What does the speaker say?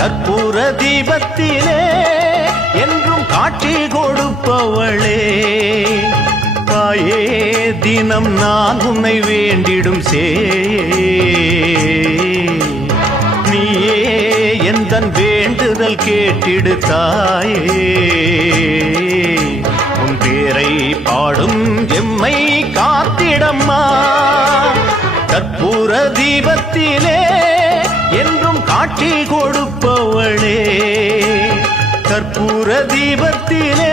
கற்பூர தீபத்திலே என்றும் காட்சி கொடுப்பவளே தாயே தினம் நான் உன்னை வேண்டிடும் நீயே எந்தன் வேண்டுதல் கேட்டிடு தாயே உன் பேரை பாடும் எம்மை காத்திடம்மா கற்பூர தீபத்திலே என்றும் காட்சி கொடுப்பவளே கற்பூர தீபத்திலே